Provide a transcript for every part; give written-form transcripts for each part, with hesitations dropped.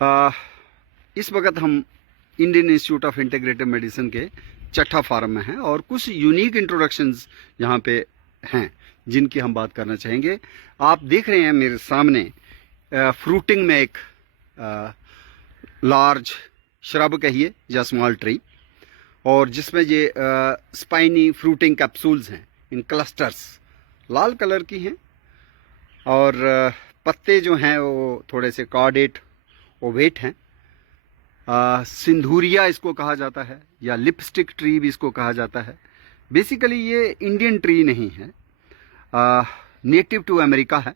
आ, इस वक्त हम Indian Institute of Integrative medicine के चट्टा फार्म में हैं और कुछ यूनिक इंट्रोडक्शंस यहाँ पे हैं जिनकी हम बात करना चाहेंगे। आप देख रहे हैं मेरे सामने फ्रूटिंग में एक लार्ज श्रब कहिए या स्मॉल ट्री, और जिसमें ये स्पाइनी फ्रूटिंग कैप्सूल्स हैं इन क्लस्टर्स, लाल कलर की हैं और पत्ते जो हैं वो थोड़े से कार्डेट ओवेट हैं। सिंधुरिया इसको कहा जाता है या लिपस्टिक ट्री भी इसको कहा जाता है। बेसिकली ये इंडियन ट्री नहीं है, नेटिव टू अमेरिका है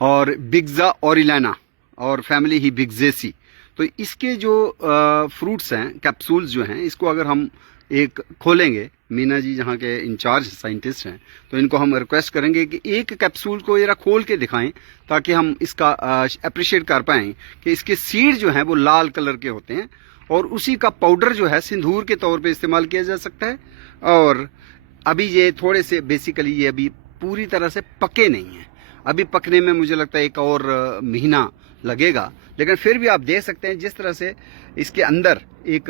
और बिग्जा ओरिलाना और फैमिली ही बिग्जेसी। तो इसके जो फ्रूट्स हैं, कैप्सूल्स जो हैं, इसको अगर हम एक खोलेंगे, मीना जी जहाँ के इंचार्ज साइंटिस्ट हैं, तो इनको हम रिक्वेस्ट करेंगे कि एक कैप्सूल को जरा खोल के दिखाएं ताकि हम इसका अप्रिशिएट कर पाएं कि इसके सीड जो हैं वो लाल कलर के होते हैं और उसी का पाउडर जो है सिंदूर के तौर पे इस्तेमाल किया जा सकता है। और अभी ये थोड़े से बेसिकली ये अभी पूरी तरह से पके नहीं हैं, अभी पकने में मुझे लगता है एक और महीना लगेगा, लेकिन फिर भी आप देख सकते हैं जिस तरह से इसके अंदर एक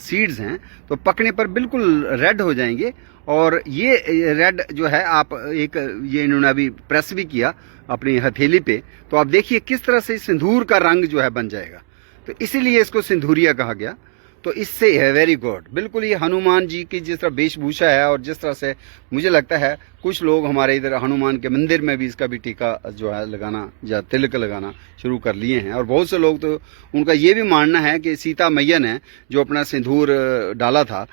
सीड्स हैं तो पकने पर बिल्कुल रेड हो जाएंगे। और ये रेड जो है आप एक ये इन्होंने अभी प्रेस भी किया अपनी हथेली पे, तो आप देखिए किस तरह से सिंदूर का रंग जो है बन जाएगा। तो इसीलिए इसको सिंदूरिया कहा गया। तो इससे है वेरी गुड, बिल्कुल ये हनुमान जी की जिस तरह वेशभूषा है और जिस तरह से मुझे लगता है कुछ लोग हमारे इधर हनुमान के मंदिर में भी इसका भी टीका जो है लगाना या तिलक लगाना शुरू कर लिए हैं। और बहुत से लोग तो उनका ये भी मानना है कि सीता मैया ने जो अपना सिंदूर डाला था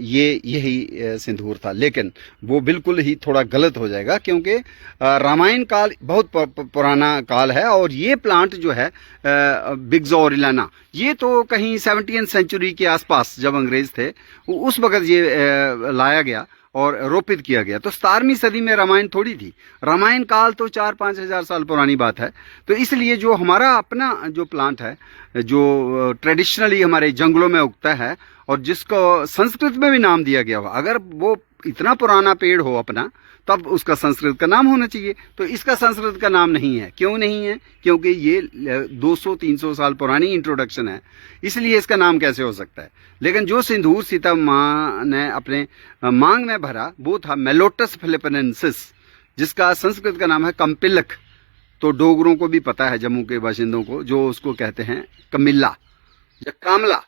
ये यही सिंदूर था, लेकिन वो बिल्कुल ही थोड़ा गलत हो जाएगा क्योंकि रामायण काल बहुत पुराना काल है और ये प्लांट जो है बिग्जा ओरिलाना ये तो कहीं 17वीं सेंचुरी के आसपास जब अंग्रेज थे उस वक्त ये लाया गया और रोपित किया गया। तो 17वीं सदी में रामायण थोड़ी थी, रामायण काल तो 4-5 हजार साल पुरानी बात है। तो इसलिए जो हमारा अपना जो प्लांट है जो ट्रेडिशनली हमारे जंगलों में उगता है और जिसको संस्कृत में भी नाम दिया गया हो, अगर वो इतना पुराना पेड़ हो अपना तब उसका संस्कृत का नाम होना चाहिए। तो इसका संस्कृत का नाम नहीं है। क्यों नहीं है? क्योंकि ये 200-300 साल पुरानी इंट्रोडक्शन है, इसलिए इसका नाम कैसे हो सकता है। लेकिन जो सिंदूर सीता माँ ने अपने मांग में भरा वो था मेलोटस फिलिपिनेंसिस, जिसका संस्कृत का नाम है कम्पिलक। तो डोगरों को भी पता है, जम्मू के बाशिंदों को, जो उसको कहते हैं कमिल्ला या कामला।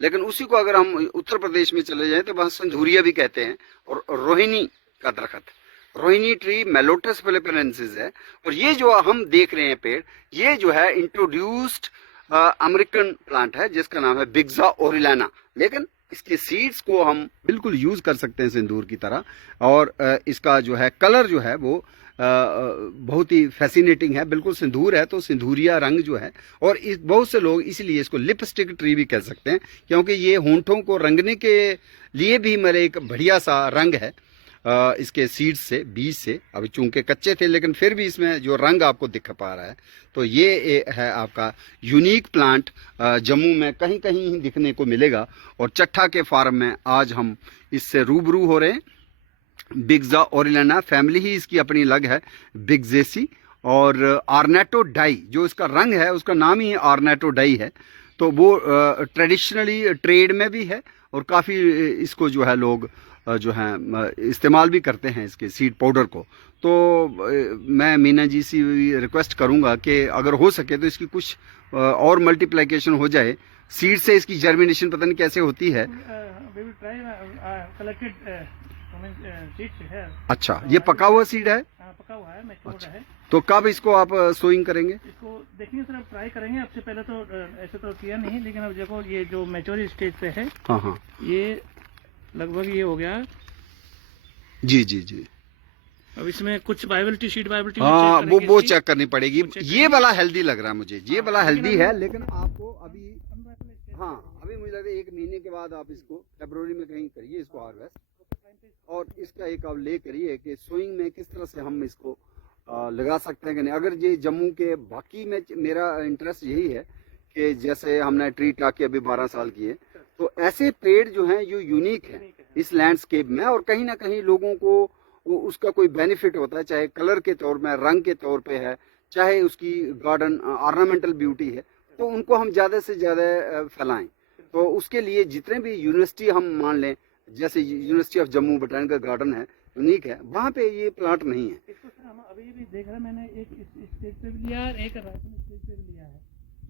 लेकिन उसी को अगर हम उत्तर प्रदेश में चले जाएं तो वहां सिंदूरिया भी कहते हैं। और रोहिणी का दरख्त, रोहिणी ट्री मेलोटस फिलिपिनेंसिस है। और ये जो हम देख रहे हैं पेड़, ये जो है इंट्रोड्यूस्ड अमेरिकन प्लांट है जिसका नाम है बिग्जा ओरिलाना। लेकिन इसके सीड्स को हम बिल्कुल यूज कर सकते हैं सिंदूर की तरह। और इसका जो है कलर जो है वो बहुत ही फैसिनेटिंग है, बिल्कुल सिंदूर है तो सिंदूरिया रंग जो है। और बहुत से लोग इसलिए इसको लिपस्टिक ट्री भी कह सकते हैं क्योंकि ये होंठों को रंगने के लिए भी मेरे एक बढ़िया सा रंग है इसके सीड्स से, बीज से। अभी चूंकि कच्चे थे लेकिन फिर भी इसमें जो रंग आपको दिख पा रहा है। तो ये है आपका यूनिक प्लांट, जम्मू में कहीं कहीं ही दिखने को मिलेगा। और चट्टा के फार्म में आज हम इससे रूबरू हो रहे हैं। बिग्जा ओरिलाना फैमिली ही इसकी अपनी अलग है, बिग्जेसी। और आर्नेटो डाई जो इसका रंग है उसका नाम ही आर्नेटो डाई है। तो वो ट्रेडिशनली ट्रेड में भी है और काफ़ी इसको जो है लोग जो हैं इस्तेमाल भी करते हैं इसके सीड पाउडर को। तो मैं मीना जी से रिक्वेस्ट करूंगा कि अगर हो सके तो इसकी कुछ और मल्टीप्लिकेशन हो जाए। सीड से इसकी जर्मिनेशन पता नहीं कैसे होती है। अच्छा, ये पका हुआ सीड है? पका हुआ है, मैच्योर्ड अच्छा। है। तो कब इसको आप सोइंग करेंगे? इसको देखेंगे सर, ट्राई करेंगे। अब से पहले तो ऐसे तो किया नहीं, लेकिन अब देखो ये जो मैच्योर स्टेज पे है, हाँ हाँ, ये लगभग ये हो गया। जी जी जी। अब इसमें कुछ वाइबिलिटी, सीड वाइबिलिटी हाँ, वो चेक करनी पड़ेगी। ये वाला हेल्दी लग रहा है मुझे, ये वाला हेल्दी है। लेकिन आपको अभी, हाँ अभी मुझे लगता है 1 महीने के बाद आप इसको फरवरी में कहीं करिए इसको हार्वेस्ट, और इसका एक आप ले करिए कि स्विंग में किस तरह से हम इसको लगा सकते हैं कि नहीं। अगर ये जम्मू के बाकी में मेरा इंटरेस्ट यही है कि जैसे हमने ट्री टाकी अभी 12 साल की है, तो ऐसे पेड़ जो हैं ये यूनिक है इस लैंडस्केप में। और कहीं ना कहीं लोगों को उसका कोई बेनिफिट होता है, चाहे कलर के तौर में, रंग के तौर पे है, चाहे उसकी गार्डन ऑर्नामेंटल ब्यूटी है, तो उनको हम ज़्यादा से ज़्यादा फैलाएं। तो उसके लिए जितने भी यूनिवर्सिटी हम मान लें, जैसे university of Jammu botanical garden है, यूनिक है, वहाँ पे ये प्लांट नहीं है। इसको सर हम अभी भी देख रहे हैं, मैंने एक इस स्टेज पे भी लिया है और एक राइटिंग स्टेज पे भी लिया है।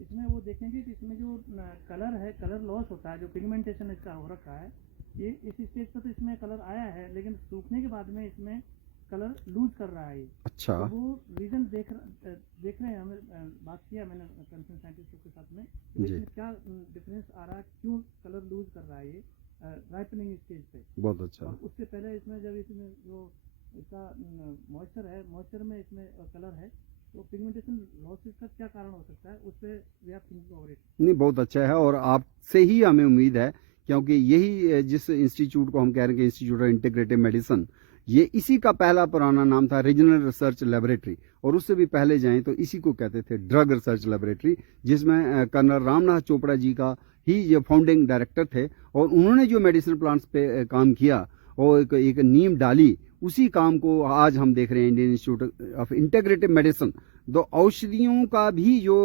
इसमें वो देखेंगे कि इसमें जो कलर है, कलर लॉस होता है, जो पिगमेंटेशन इसका हो रखा है, ये इस स्टेज पर तो इसमें कलर आया है, लेकिन सूखने के बाद में इसमें कलर लूज कर रहा है ये। अच्छा, तो वो रीजन देख रहे हैं, हमें बात किया मैंने कंसर्न साइंटिस्टों के साथ में, इसमें क्या डिफरेंस आ रहा है, क्यों कलर लूज कर रहा है ये राइपनिंग स्टेज पे। बहुत अच्छा। और उससे पहले इसमें जब इसमें जो इसका मॉइस्चर है, मॉइस्चर में इसमें कलर है, तो पिगमेंटेशन लॉसेस का क्या कारण हो सकता है, उस पर we are thinking over it. नहीं, बहुत अच्छा है, और आपसे ही हमें उम्मीद है, क्योंकि यही जिस इंस्टीट्यूट को हम कह रहे हैं कि इंस्टीट्यूट ऑफ इंटीग्रेटिव मेडिसिन, ये इसी का पहला पुराना नाम था रीजनल रिसर्च लेबोरेटरी, और उससे भी पहले जाएं तो इसी को कहते थे ड्रग रिसर्च लेबोरेटरी, जिसमें कर्नल रामनाथ चोपड़ा जी का ही ये फाउंडिंग डायरेक्टर थे। और उन्होंने जो मेडिसिनल प्लांट्स पे काम किया और एक नींव डाली, उसी काम को आज हम देख रहे हैं Indian Institute of Integrative medicine. तो औषधियों का भी जो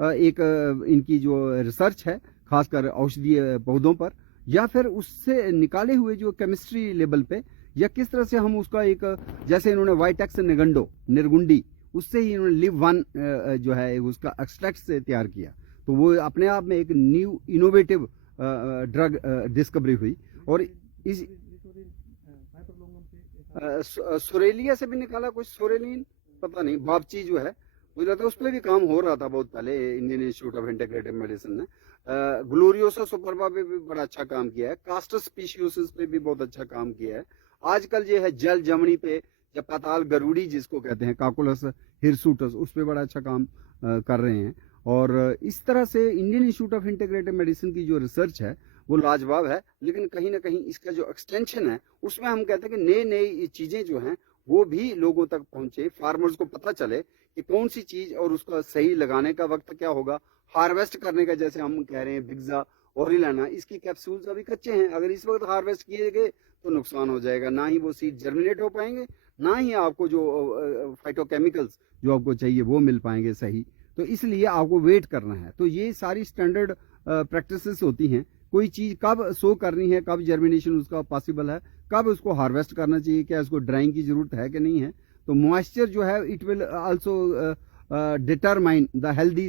एक इनकी जो रिसर्च है, खासकर औषधीय पौधों पर, या फिर उससे निकाले हुए जो केमिस्ट्री लेवल पे, या किस तरह से हम उसका एक, जैसे इन्होंने वाइटेक्स निर्गुंडी, उससे ही इन्होंने लिव वन जो है उसका एक्सट्रैक्ट से तैयार किया। तो वो अपने आप में एक न्यू इनोवेटिव ड्रग डिस्कवरी हुई। और इस सोरेलिया से भी निकाला कुछ, सोरेलिन पता नहीं, बापची जो है, मुझे लगता है उस पर भी काम हो रहा था बहुत पहले Indian Institute of Integrative medicine ने। ग्लोरियोसा सुपरबा पे भी बड़ा अच्छा काम किया है, कास्टर स्पीशीज पे भी बहुत अच्छा काम किया है। आजकल जो है जल जमनी पे, या पाताल गरुड़ी जिसको कहते हैं, काकुलस हिरसुटस, उस पर बड़ा अच्छा काम कर रहे हैं। और इस तरह से Indian Institute of Integrative medicine की जो रिसर्च है वो लाजवाब है, लेकिन कहीं ना कहीं इसका जो एक्सटेंशन है उसमें हम कहते हैं कि नई नई चीजें जो हैं वो भी लोगों तक पहुंचे, फार्मर्स को पता चले कि कौन सी चीज और उसका सही लगाने का वक्त क्या होगा, हार्वेस्ट करने का, जैसे हम कह रहे हैं बिग्जा ओरिलाना, इसकी कैप्सूल्स अभी कच्चे हैं, अगर इस वक्त हार्वेस्ट किए गए तो नुकसान हो जाएगा, ना ही वो सीड जर्मिनेट हो पाएंगे, ना ही आपको जो फाइटोकेमिकल्स जो आपको चाहिए वो मिल पाएंगे सही। तो इसलिए आपको वेट करना है। तो ये सारी स्टैंडर्ड प्रैक्टिसेस होती हैं, कोई चीज कब सो करनी है, कब जर्मिनेशन उसका पॉसिबल है, कब उसको हार्वेस्ट करना चाहिए, क्या उसको ड्राइंग की जरूरत है कि नहीं है। तो मॉइस्चर जो है it will also determine the healthy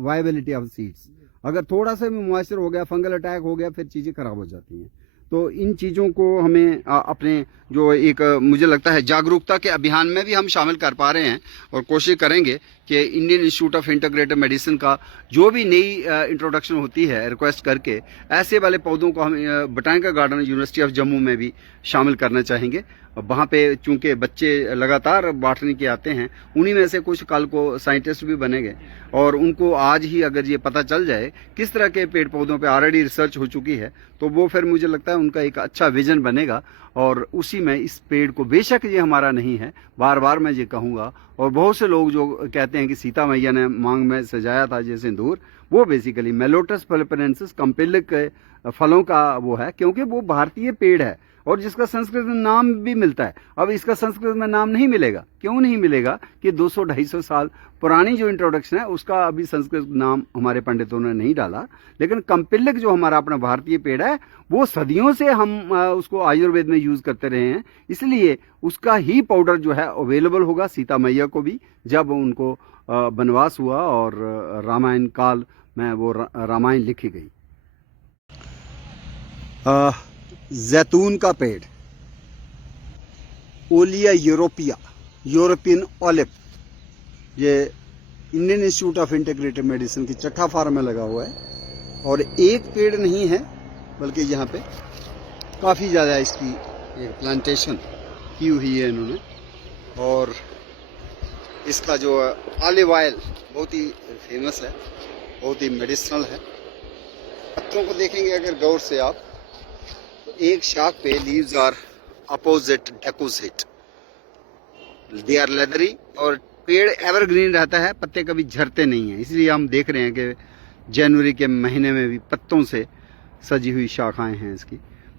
viability of seeds. अगर थोड़ा सा भी मॉइस्चर हो गया, फंगल अटैक हो गया, फिर चीजें खराब हो जाती हैं। तो इन चीज़ों को हमें अपने जो एक मुझे लगता है जागरूकता के अभियान में भी हम शामिल कर पा रहे हैं, और कोशिश करेंगे कि Indian Institute of Integrative medicine का जो भी नई इंट्रोडक्शन होती है रिक्वेस्ट करके, ऐसे वाले पौधों को हम botanical garden university of Jammu में भी शामिल करना चाहेंगे। वहाँ पे चूंकि बच्चे लगातार बॉटनी के आते हैं, उन्हीं में से कुछ कल को साइंटिस्ट भी बनेंगे, और उनको आज ही अगर ये पता चल जाए किस तरह के पेड़ पौधों पे ऑलरेडी रिसर्च हो चुकी है, तो वो फिर मुझे लगता है उनका एक अच्छा विजन बनेगा। और उसी में इस पेड़ को, बेशक ये हमारा नहीं है, बार बार मैं ये कहूँगा, और बहुत से लोग जो कहते हैं कि सीता मैया ने मांग में सजाया था ये सिंदूर, वो बेसिकली मेलोटस फिलिपिनेंसिस कंपिलिक फलों का वो है, क्योंकि वो भारतीय पेड़ है और जिसका संस्कृत में नाम भी मिलता है। अब इसका संस्कृत में नाम नहीं मिलेगा, क्यों नहीं मिलेगा कि 200-250 साल पुरानी जो इंट्रोडक्शन है उसका अभी संस्कृत नाम हमारे पंडितों ने नहीं डाला। लेकिन कंपिलिक जो हमारा अपना भारतीय पेड़ है, वो सदियों से हम उसको आयुर्वेद में यूज करते रहे हैं, इसलिए उसका ही पाउडर जो है अवेलेबल होगा सीता मैया को भी, जब उनको वनवास हुआ और रामायण काल में वो रामायण लिखी गई। जैतून का पेड़, ओलिया यूरोपिया, यूरोपियन ऑलिव, ये Indian Institute of Integrative medicine की चट्टा फार्म में लगा हुआ है। और एक पेड़ नहीं है, बल्कि यहाँ पे काफ़ी ज़्यादा इसकी एक प्लांटेशन की हुई है इन्होंने। और इसका जो ऑलिव ऑयल बहुत ही फेमस है, बहुत ही मेडिसिनल है। पत्तों को देखेंगे अगर गौर से आप, तो एक शाख पे leaves are opposite decussate, they are leathery, और पेड़ एवरग्रीन रहता है, पत्ते कभी झरते नहीं हैं। इसलिए हम देख रहे हैं कि जनवरी के महीने में भी पत्तों से सजी हुई शाखाएं हैं इसकी।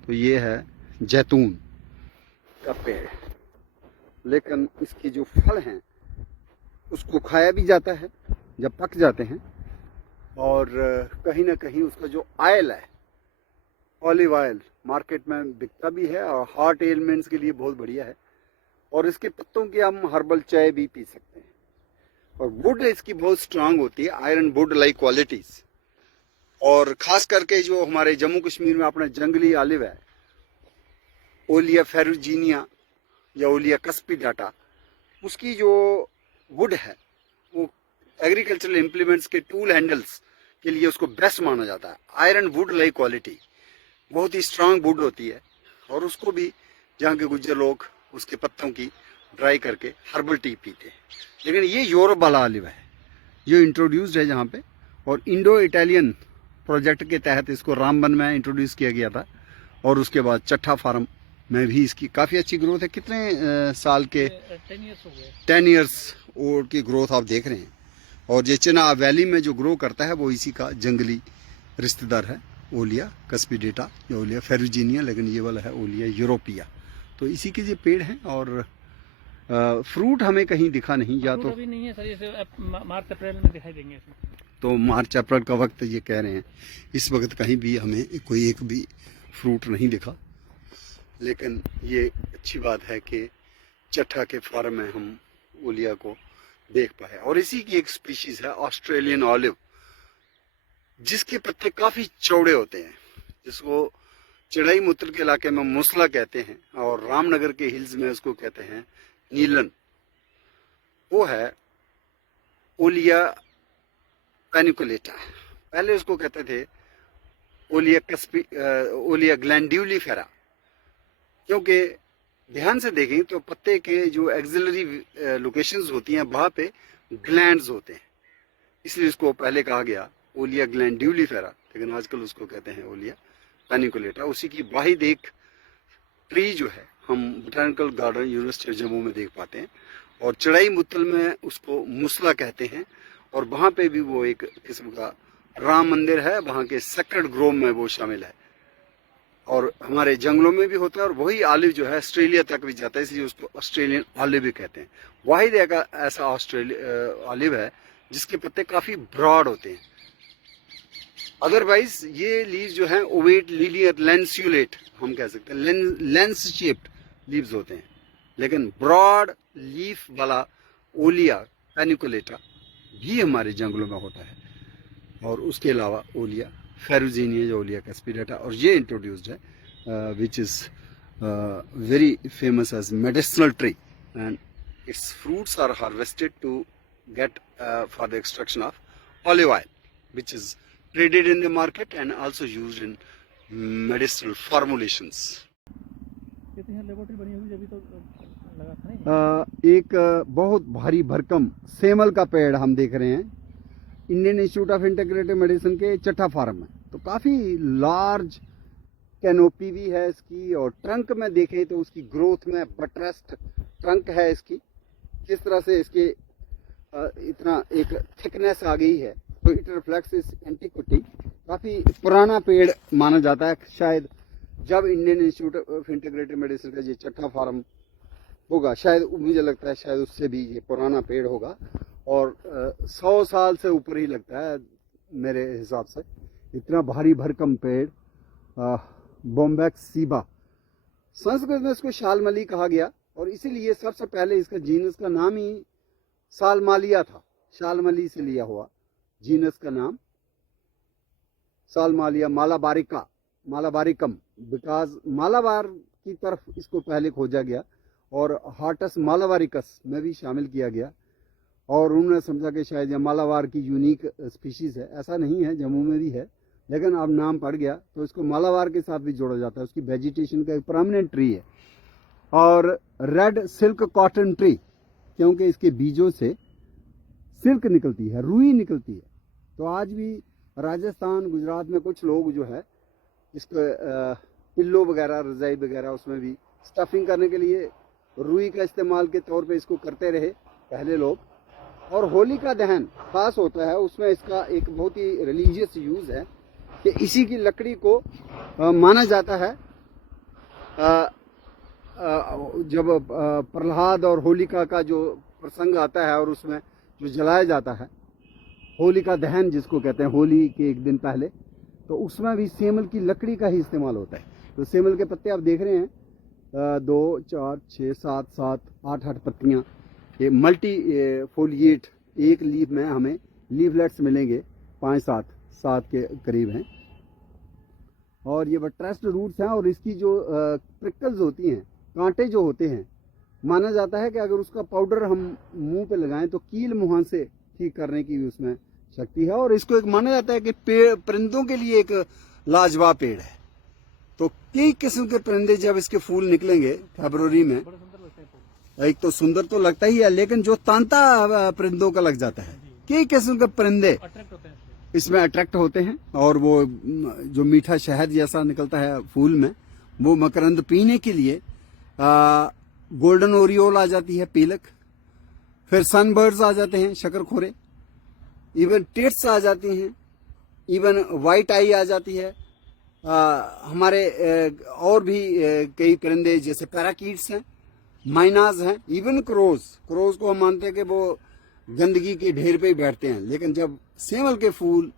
तो ये है जैतून का पेड़, लेकिन इसकी जो फल हैं उसको खाया भी जाता है जब पक जाते हैं, और कहीं ना कहीं उसका जो ऑयल है, ऑलिव ऑयल, मार्केट में बिकता भी है और हार्ट एलिमेंट्स के लिए बहुत बढ़िया है। और इसके पत्तों की हम हर्बल चाय भी पी सकते हैं। और वुड इसकी बहुत स्ट्रांग होती है, आयरन वुड लाइक क्वालिटीज। और खास करके जो हमारे जम्मू कश्मीर में अपना जंगली ऑलिव है, ओलिया फेरुजीनिया या ओलिया कस्पिडाटा, उसकी जो वुड है वो एग्रीकल्चरल इम्प्लीमेंट्स के टूल हैंडल्स के लिए उसको बेस्ट माना जाता है। आयरन वुड लाइक क्वालिटी, बहुत ही स्ट्रांग वुड होती है। और उसको भी जहाँ के गुज्जर लोग उसके पत्तों की ड्राई करके हर्बल टी पीते हैं। लेकिन ये यूरोप वाला ऑलिव है जो इंट्रोड्यूस्ड है जहाँ पे, और इंडो इटालियन प्रोजेक्ट के तहत इसको रामबन में इंट्रोड्यूस किया गया था। और उसके बाद चट्ठा फार्म में भी इसकी काफ़ी अच्छी ग्रोथ है। कितने साल के 10 ईयर्स हो गए। 10 ईयर्स ओल्ड की ग्रोथ आप देख रहे हैं। और ये चिनाब वैली में जो ग्रो करता है वो इसी का जंगली रिश्तेदार है, ओलिया कस्पिडेटा या ओलिया फेरुजीनिया, लेकिन ये वाला है ओलिया यूरोपिया। तो इसी के ये पेड़ हैं। और फ्रूट हमें कहीं दिखा नहीं, या तो अभी नहीं है सर, ये मार्च अप्रैल में दिखाई देंगे इसमें। तो मार्च अप्रैल का वक्त ये कह रहे हैं, इस वक्त कहीं भी हमें कोई एक भी फ्रूट नहीं दिखा। लेकिन ये अच्छी बात है कि चट्ठा के फार्म में हम ओलिया को देख पाए। और इसी की एक स्पीशीज है ऑस्ट्रेलियन ऑलिव, जिसके पत्ते काफी चौड़े होते हैं, जिसको चढ़ाई मुत्र के इलाके में मुसला कहते हैं और रामनगर के हिल्स में उसको कहते हैं नीलन। वो है ओलिया पैनिकुलेटा। पहले उसको कहते थे ओलिया ग्लैंड्यूलिफेरा, क्योंकि ध्यान से देखें तो पत्ते के जो एक्सिलरी लोकेशंस होती हैं वहां पे ग्लैंड्स होते हैं, इसलिए इसको पहले कहा गया ओलिया ग्लैंड्यूलिफेरा। लेकिन आजकल उसको कहते हैं ओलिया पैनिकुलेटा। उसी की वाहिद एक ट्री जो है हम बोटानिकल गार्डन यूनिवर्सिटी जम्मू में देख पाते हैं। और चढ़ाई मुतल में उसको मुसला कहते हैं। और वहाँ पे भी वो एक किस्म का राम मंदिर है, वहाँ के सेक्रेड ग्रोव में वो शामिल है। और हमारे जंगलों में भी होता है। और वही ऑलिव जो है ऑस्ट्रेलिया तक भी जाता है, इसलिए उसको ऑस्ट्रेलियन ऑलिव भी कहते हैं। वाहिद एक ऐसा ऑस्ट्रेलिया ऑलिव है जिसके पत्ते काफी ब्रॉड होते हैं। अदरवाइज ये लीव्स जो है ओवेट लीनियर लेंस्यूलेट हम कह सकते हैं, लेंस शेप्ड लीव्स होते हैं। लेकिन ब्रॉड लीफ वाला ओलिया पैनिकुलेटा भी हमारे जंगलों में होता है। और उसके अलावा ओलिया फेरुजीनिया या ओलिया कस्पिडेटा, और ये इंट्रोड्यूस्ड है which is very famous as medicinal tree, and its fruits are harvested to get for the extraction of olive oil, which is traded in the market and also used in medicinal formulations. ये तो यहाँ laboratory बनी हुई अभी तो लगा था नहीं। एक बहुत भारी भरकम सेमल का पेड़ हम देख रहे हैं Indian Institute of Integrative medicine के चट्ठा फार्म में। तो काफी लार्ज कैनोपी भी है इसकी, और ट्रंक में देखें तो उसकी ग्रोथ में बटरेस्ट ट्रंक है इसकी। किस तरह से इसके इतना एक थिकनेस आ गई है, तो इट रिफ्लेक्ट्स इस एंटिक्विटी। काफी पुराना पेड़ माना जाता है। शायद जब Indian Institute of Integrative medicine का ये चट्ठा फार्म होगा, शायद मुझे लगता है शायद उससे भी ये पुराना पेड़ होगा। और 100 साल से ऊपर ही लगता है मेरे हिसाब से। इतना भारी भरकम पेड़, बोम्बैक्स सीबा, संस्कृत में इसको शालमली कहा गया। और इसीलिए सबसे पहले इसका जीनस का नाम ही सालमालिया था, शालमली से लिया हुआ जीनस का नाम सालमालिया मालाबारिकम, बिकॉज मालाबार की तरफ इसको पहले खोजा गया और हार्टस मालाबारिकस में भी शामिल किया गया। और उन्होंने समझा कि शायद यह मालाबार की यूनिक स्पीशीज है। ऐसा नहीं है, जम्मू में भी है, लेकिन अब नाम पड़ गया तो इसको मालाबार के साथ भी जोड़ा जाता है। उसकी वेजिटेशन का एक परमानेंट ट्री है। और रेड सिल्क कॉटन ट्री, क्योंकि इसके बीजों से सिल्क निकलती है, रुई निकलती है। तो आज भी राजस्थान गुजरात में कुछ लोग जो है इसको पिल्लो वगैरह, रजाई वगैरह, उसमें भी स्टफिंग करने के लिए रुई का इस्तेमाल के तौर पे इसको करते रहे पहले लोग। और होली का दहन खास होता है, उसमें इसका एक बहुत ही रिलीजियस यूज है कि इसी की लकड़ी को माना जाता है। जब प्रहलाद और होलिका का जो प्रसंग आता है और उसमें जो जलाया जाता है, होलिका दहन जिसको कहते हैं, होली के एक दिन पहले, तो उसमें भी सेमल की लकड़ी का ही इस्तेमाल होता है। तो सेमल के पत्ते आप देख रहे हैं, 2, 4, 6, 7, 7, 8, 8 पत्तियाँ, ये मल्टी फोलिएट, एक लीफ में हमें लीफलेट्स मिलेंगे 5-7 7 के करीब हैं। और ये बट्रेस्ड रूट्स हैं, और इसकी जो प्रिकल्स होती हैं, कांटे जो होते हैं, माना जाता है कि अगर उसका पाउडर हम मुंह पे लगाएं तो कील मुहांसे ठीक करने की भी उसमें शक्ति है। और इसको एक माना जाता है कि परिंदों के लिए एक लाजवाब पेड़ है। तो कई किस्म के परिंदे जब इसके फूल निकलेंगे फरवरी में, एक तो सुंदर तो लगता ही है, लेकिन जो तांता परिंदों का लग जाता है, कई किस्म के परिंदे इसमें अट्रैक्ट होते हैं। और वो जो मीठा शहद जैसा निकलता है फूल में, वो मकरंद पीने के लिए गोल्डन ओरियोल आ जाती है, पीलक, फिर सनबर्ड्स आ जाते हैं, शकरखोरे, इवन टिट्स आ जाती हैं, इवन वाइट आई आ जाती है। हमारे और भी कई परिंदे जैसे पैराकीट्स हैं, माइनाज हैं, इवन क्रोज को हम मानते हैं कि वो गंदगी के ढेर पे ही बैठते हैं, लेकिन जब सेमल के फूल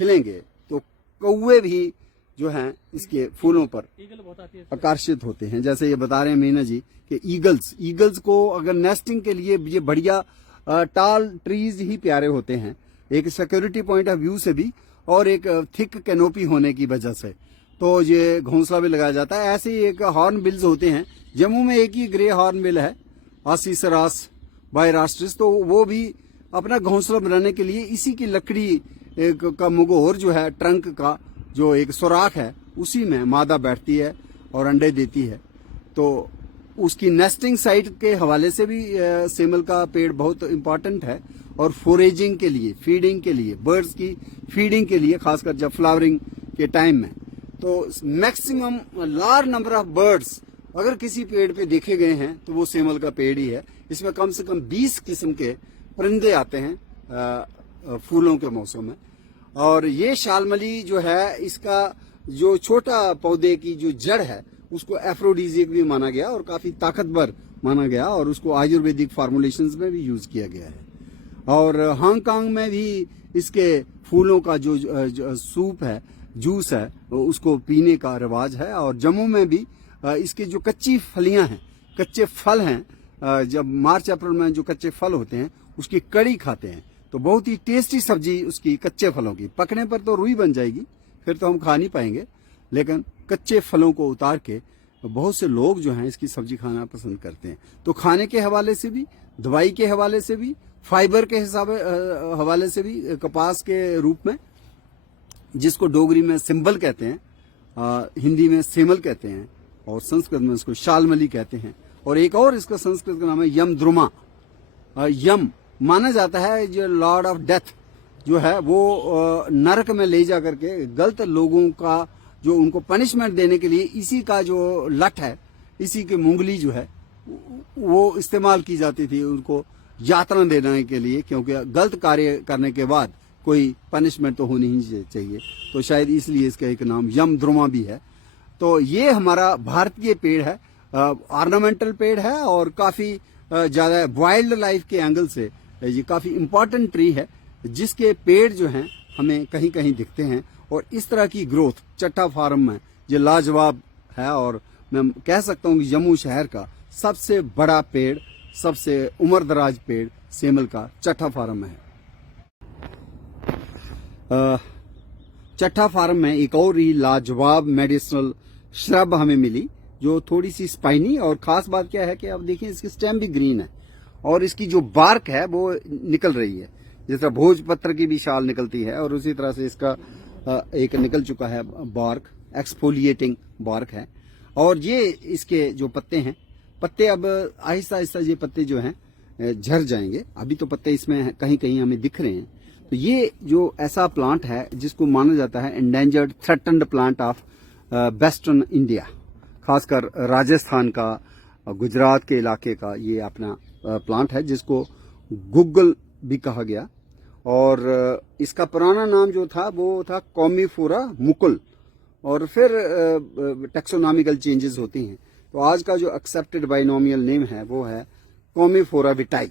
खिलेंगे तो कौवे भी जो हैं इसके फूलों पर आकर्षित होते हैं। जैसे ये बता रहे हैं मीना जी कि ईगल्स को अगर नेस्टिंग के लिए ये बढ़िया टाल ट्रीज ही प्यारे होते हैं, एक सिक्योरिटी पॉइंट ऑफ व्यू से भी, और एक थिक कैनोपी होने की वजह से, तो ये घोंसला भी लगाया जाता है। ऐसे ही एक हॉर्न बिल्स होते हैं, जम्मू में एक ही ग्रे हॉर्न बिल है, आसीसरास बायरास्ट्रिस, तो वो भी अपना घोंसला बनाने के लिए इसी की लकड़ी का मुगोर जो है, ट्रंक का जो एक सुराख है, उसी में मादा बैठती है और अंडे देती है। तो उसकी नेस्टिंग साइट के हवाले से भी सेमल का पेड़ बहुत इंपॉर्टेंट है, और फोरेजिंग के लिए, फीडिंग के लिए, बर्ड्स की फीडिंग के लिए, खासकर जब फ्लावरिंग के टाइम में, तो maximum large number of birds अगर किसी पेड़ पे देखे गए हैं तो वो सेमल का पेड़ ही है। इसमें कम से कम 20 किस्म के परिंदे आते हैं फूलों के मौसम में। और ये शालमली जो है, इसका जो छोटा पौधे की जो जड़ है, उसको एफ्रोडीजियक भी माना गया और काफी ताकतवर माना गया, और उसको आयुर्वेदिक फार्मुलेशंस में भी यूज किया गया है। और हांगकांग में भी इसके फूलों का जो सूप है, जूस है, उसको पीने का रिवाज है। और जम्मू में भी इसके जो कच्ची फलियां हैं, कच्चे फल हैं, जब मार्च अप्रैल में जो कच्चे फल होते हैं उसकी कड़ी खाते हैं, तो बहुत ही टेस्टी सब्जी उसकी कच्चे फलों की। पकने पर तो रुई बन जाएगी, फिर तो हम खा नहीं पाएंगे, लेकिन कच्चे फलों को उतार के बहुत से लोग जो हैं इसकी सब्जी खाना पसंद करते हैं। तो खाने के हवाले से भी, दवाई के हवाले से भी, फाइबर के हवाले से भी, कपास के रूप में, जिसको डोगरी में सिंबल कहते हैं, हिंदी में सेमल कहते हैं, और संस्कृत में उसको शालमली कहते हैं। और एक और इसका संस्कृत का नाम है यमद्रुमा। यम माना जाता है जो लॉर्ड ऑफ डेथ जो है, वो नरक में ले जा करके गलत लोगों का जो उनको पनिशमेंट देने के लिए इसी का जो लठ है, इसी की मुंगली जो है, वो इस्तेमाल की जाती थी उनको यातना देने के लिए, क्योंकि गलत कार्य करने के बाद कोई पनिशमेंट तो होनी ही चाहिए, तो शायद इसलिए इसका एक नाम यमद्रुमा भी है। तो ये हमारा भारतीय पेड़ है, ऑर्नामेंटल पेड़ है, और काफी ज्यादा वाइल्ड लाइफ के एंगल से ये काफी इंपॉर्टेंट ट्री है, जिसके पेड़ जो हैं हमें कहीं कहीं दिखते हैं। और इस तरह की ग्रोथ चट्टा फार्म में ये लाजवाब है, और मैं कह सकता हूँ कि जम्मू शहर का सबसे बड़ा पेड़, सबसे उम्रदराज पेड़ सेमल का चट्टा फार्म है। चट्टा फार्म में एक और ही लाजवाब मेडिसिनल श्रब हमें मिली, जो थोड़ी सी स्पाइनी, और खास बात क्या है कि आप देखिए इसकी स्टेम भी ग्रीन है, और इसकी जो बार्क है वो निकल रही है, जिस तरह भोजपत्र की भी शाल निकलती है, और उसी तरह से इसका एक निकल चुका है बार्क, एक्सफोलिएटिंग बार्क है। और ये इसके जो पत्ते हैं, पत्ते अब आहिस्ता आहिस्ता ये पत्ते जो हैं झड़ जाएंगे, अभी तो पत्ते इसमें कहीं कहीं हमें दिख रहे हैं। तो ये जो ऐसा प्लांट है जिसको माना जाता है endangered threatened plant of western India, खासकर राजस्थान का, गुजरात के इलाके का ये अपना प्लांट है, जिसको गुग्गल भी कहा गया। और इसका पुराना नाम जो था वो था कॉमीफोरा मुकुल, और फिर टेक्सोनॉमिकल चेंजेस होती हैं, तो आज का जो एक्सेप्टेड बाइनोमियल नेम है वो है कॉमीफोरा विटाई।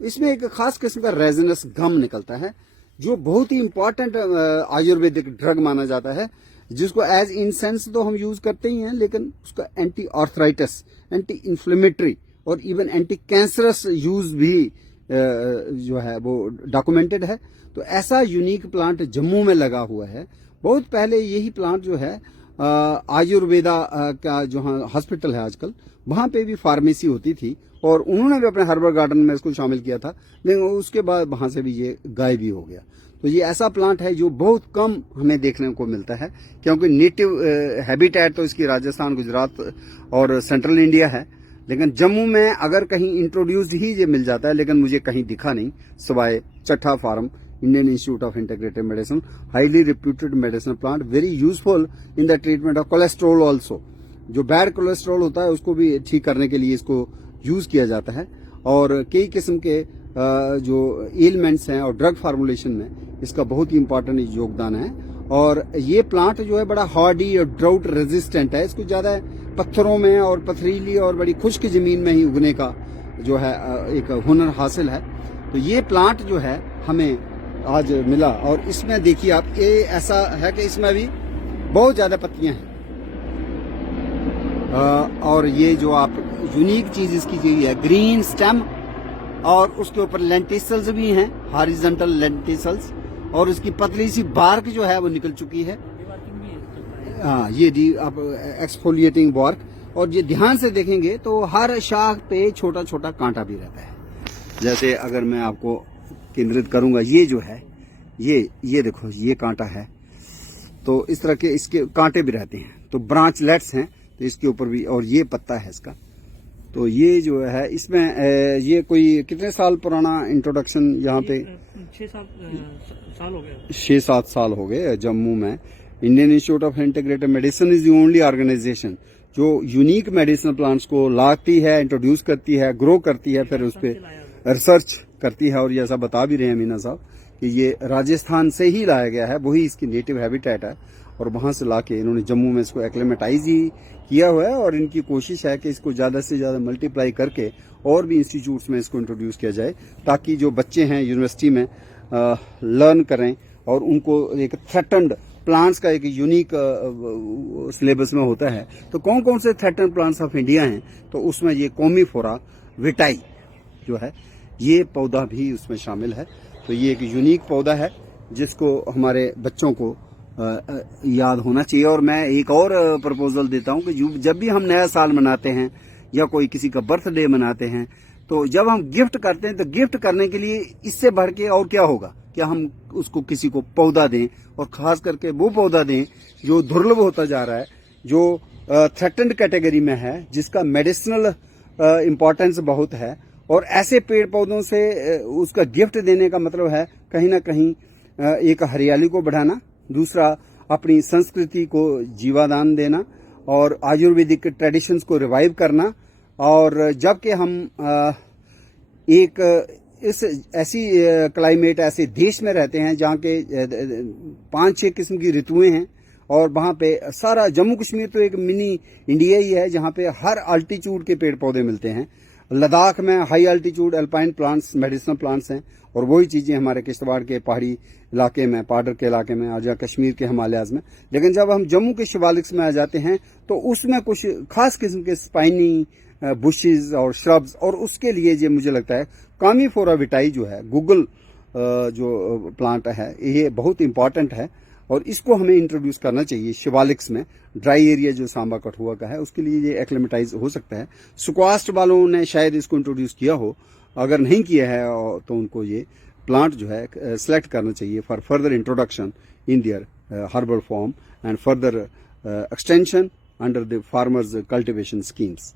इसमें एक खास किस्म का रेजिनस गम निकलता है जो बहुत ही इंपॉर्टेंट आयुर्वेदिक ड्रग माना जाता है, जिसको एज इंसेंस तो हम यूज करते ही हैं, लेकिन उसका एंटी आर्थराइटिस, एंटी इन्फ्लेमेटरी और इवन एंटी कैंसरस यूज भी जो है वो डॉक्यूमेंटेड है। तो ऐसा यूनिक प्लांट जम्मू में लगा हुआ है। बहुत पहले यही प्लांट जो है आयुर्वेदा का जो हॉस्पिटल है आजकल, वहां पे भी फार्मेसी होती थी और उन्होंने भी अपने हर्बल गार्डन में इसको शामिल किया था, लेकिन उसके बाद वहां से भी ये गायब ही हो गया। तो ये ऐसा प्लांट है जो बहुत कम हमें देखने को मिलता है, क्योंकि नेटिव हैबिटेट तो इसकी राजस्थान, गुजरात और सेंट्रल इंडिया है। लेकिन जम्मू में अगर कहीं इंट्रोड्यूस्ड ही ये मिल जाता है, लेकिन मुझे कहीं दिखा नहीं, सिवाय Chatha farm, Indian Institute of Integrative Medicine, highly reputed medicinal plant, very useful in the treatment of cholesterol also. जो बैड कोलेस्ट्रॉल होता है उसको भी ठीक करने के लिए इसको यूज किया जाता है और कई किस्म के जो एलिमेंट्स हैं और ड्रग फार्मुलेशन में इसका बहुत ही इंपॉर्टेंट योगदान है। और ये प्लांट जो है बड़ा हार्डी और ड्राउट रेजिस्टेंट है। इसको ज्यादा पत्थरों में और पथरीली और बड़ी खुश्क जमीन में ही उगने का जो है एक हुनर हासिल है। तो ये प्लांट जो है हमें आज मिला और इसमें देखिए आप, ये ऐसा है कि इसमें भी बहुत ज्यादा पत्तियां हैं और ये जो आप यूनिक चीज इसकी यही है, ग्रीन स्टेम और उसके ऊपर लेंटिसल्स भी हैं, हॉरिजॉन्टल लेंटिसल्स, और उसकी पतली सी बार्क जो है वो निकल चुकी है। हाँ, ये डी आप एक्सफोलिएटिंग बार्क, और ये ध्यान से देखेंगे तो हर शाख पे छोटा छोटा कांटा भी रहता है। जैसे अगर मैं आपको केंद्रित करूंगा, ये जो है ये देखो, ये कांटा है, तो इस तरह के इसके कांटे भी रहते हैं। तो ब्रांचलेट्स हैं, तो इसके ऊपर भी, और ये पत्ता है इसका। तो ये जो है इसमें ये कोई कितने साल पुराना इंट्रोडक्शन यहाँ पे? 6-7 साल हो गए। 6-7 साल हो गए। जम्मू में Indian Institute of Integrative Medicine is the only organisation जो यूनिक मेडिसिनल प्लांट्स को लाती है, इंट्रोड्यूस करती है, ग्रो करती है, फिर उस पर रिसर्च करती है। और ये ऐसा बता भी रहे हैं मीना साहब कि ये राजस्थान से ही लाया गया है, वही इसकी नेटिव हैबिटेट है, और वहां से लाके इन्होंने जम्मू में इसको एक्लेमेटाइज ही किया हुआ है। और इनकी कोशिश है कि इसको ज्यादा से ज्यादा मल्टीप्लाई करके और भी इंस्टीट्यूट्स में इसको इंट्रोड्यूस किया जाए, ताकि जो बच्चे हैं यूनिवर्सिटी में लर्न करें और उनको एक थ्रेटन्ड प्लांट्स का एक यूनिक सिलेबस में होता है। तो कौन कौन से थ्रेटन्ड प्लांट्स ऑफ इंडिया हैं, तो उसमें ये कॉमीफोरा विटाई जो है ये पौधा भी उसमें शामिल है। तो ये एक यूनिक पौधा है जिसको हमारे बच्चों को याद होना चाहिए। और मैं एक और प्रपोजल देता हूं कि जब भी हम नया साल मनाते हैं या कोई किसी का बर्थडे मनाते हैं, तो जब हम गिफ्ट करते हैं तो गिफ्ट करने के लिए इससे बढ़ के और क्या होगा, क्या हम उसको किसी को पौधा दें, और खास करके वो पौधा दें जो दुर्लभ होता जा रहा है, जो थ्रेटेंड कैटेगरी में है, जिसका मेडिसिनल इंपॉर्टेंस बहुत है। और ऐसे पेड़ पौधों से उसका गिफ्ट देने का मतलब है कहीं ना कहीं एक हरियाली को बढ़ाना, दूसरा अपनी संस्कृति को जीवादान देना और आयुर्वेदिक ट्रेडिशंस को रिवाइव करना। और जबकि हम एक इस ऐसी क्लाइमेट, ऐसे देश में रहते हैं जहाँ के 5-6 किस्म की ऋतुएं हैं, और वहाँ पे सारा जम्मू कश्मीर तो एक मिनी इंडिया ही है जहाँ पे हर अल्टीट्यूड के पेड़ पौधे मिलते हैं। लद्दाख में high altitude alpine plants, medicinal plants हैं, और वही चीजें हमारे किश्तवाड़ के पहाड़ी इलाके में, पाडर के इलाके में, आजा कश्मीर के हिमालयाज में। लेकिन जब हम जम्मू के शिवालिक्स में आ जाते हैं तो उसमें कुछ खास किस्म के स्पाइनी बुशेस और श्रब्स, और उसके लिए ये मुझे लगता है कॉमीफोरा विटाई जो है, गूगल जो प्लांट है, ये बहुत इंपॉर्टेंट है और इसको हमें इंट्रोड्यूस करना चाहिए शिवालिक्स में। ड्राई एरिया जो सांबा कठुआ का है उसके लिए ये एक्लेमेटाइज हो सकता है। सुक्वास्ट वालों ने शायद इसको इंट्रोड्यूस किया हो, अगर नहीं किया है तो उनको ये प्लांट जो है सिलेक्ट करना चाहिए for further introduction in their herbal form and further extension under the farmers cultivation schemes.